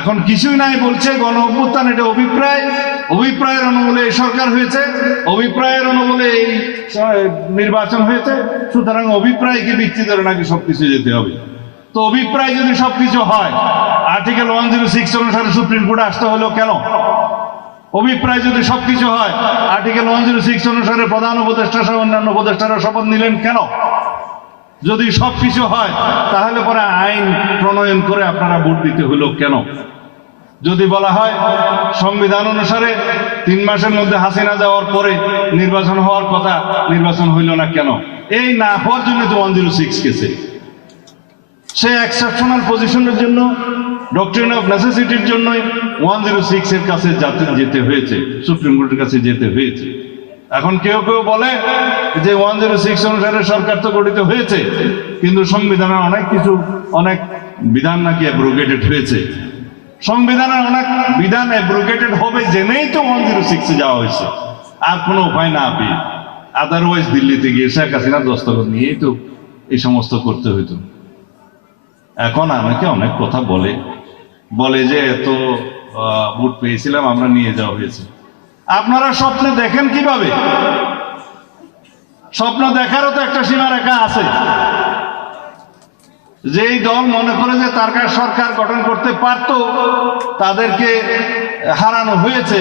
এখন কিছুই নাই বলছে গণ অভ্যুত্থান, এটা অভিপ্রায়, অভিপ্রায়ের অনুকূলে এই সরকার হয়েছে, অভিপ্রায়ের অনুকূলে এই নির্বাচন হয়েছে, সুতরাং অভিপ্রায়কে ভিত্তি ধরে নাকি সবকিছু যেতে হবে। তো অভিপ্রায় যদি সবকিছু হয়, আর্টিকেল 106 অনুসারে সুপ্রিম কোর্টে আসতে হলো কেন? অভিপ্রায় যদি সবকিছু হয়, আর্টিকেল 106 অনুসারে প্রধান উপদেষ্টা সহ অন্যান্য উপদেষ্টারা শপথ নিলেন কেন? যদি সবকিছু হয় তাহলে পরে আইন প্রণয়ন করে আপনারা ভোট দিতে হলো কেন? যদি বলা হয় সংবিধান অনুসারে 3 মাসের মধ্যে হাসিনা যাওয়ার পরে নির্বাচন হওয়ার কথা, নির্বাচন হইল না কেন? এই না হওয়ার জন্য তো 106 কেসে, সে এক্সেপশনাল পজিশনের জন্য, ডক্ট্রিন অফ নেসেসিটির জন্যই 106 এর কাছে যেতে হয়েছে, সুপ্রিম কোর্টের কাছে যেতে হয়েছে। এখন কেউ কেউ বলে যে 106 অনুসারে সরকার তো গঠিত হয়েছে, কিন্তু সংবিধানের অনেক কিছু, অনেক বিধান নাকি অ্যাব্রোগেটেড হয়েছে। সংবিধানের অনেক বিধান অ্যাব্রোগেটেড হবে জেনেই তো 106 এ যাওয়া হয়েছে, আর কোনো উপায় না পেয়ে। আদারওয়াইজ দিল্লিতে গিয়ে শেখ হাসিনা দস্তখত নিয়েই তো এই সমস্ত করতে হইতো। এখন আমাকে অনেক কথা বলে যে এত ভোট পেয়েছিলাম আমরা, নিয়ে যাওয়া হয়েছে। আপনারা স্বপ্নে দেখেন কিভাবে? স্বপ্ন দেখারও তো একটা সীমারেখা আছে। যেই দল মনে করে যে তার সরকার গঠন করতে পারত, তাদেরকে হারানো হয়েছে,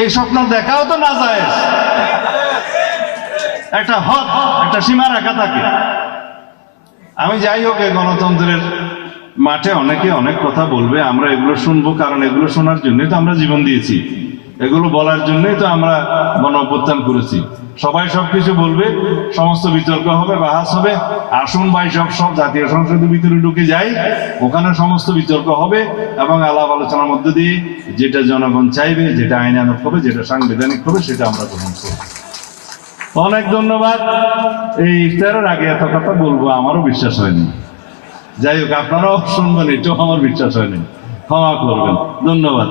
এই স্বপ্ন দেখাও তো না যায়, একটা হদ, একটা সীমারেখা থাকে। আমি যাই হোক, এই গণতন্ত্রের মাঠে অনেকে অনেক কথা বলবে, আমরা এগুলো শুনবো, কারণ এগুলো শোনার জন্যই তো আমরা জীবন দিয়েছি, এগুলো বলার জন্যই তো আমরা গণ অভ্যুত্থান করেছি। সবাই সবকিছু বলবে, সমস্ত বিতর্ক হবে, বাহাস হবে। আসুন ভাই, সব জাতীয় সংসদের ভিতরে ঢুকে যাই, ওখানে সমস্ত বিতর্ক হবে এবং আলাপ আলোচনার মধ্যে দিয়ে যেটা জনগণ চাইবে, যেটা আইনানুগ হবে, যেটা সাংবিধানিক হবে, সেটা আমরা গ্রহণ করব। অনেক ধন্যবাদ। এই ইফতারের আগে এত কথা বলবো আমারও বিশ্বাস হয়নি। যাই হোক, আপনারাও শুনবেন, এটাও আমার বিশ্বাস হয়নি, ক্ষমা করবেন। ধন্যবাদ।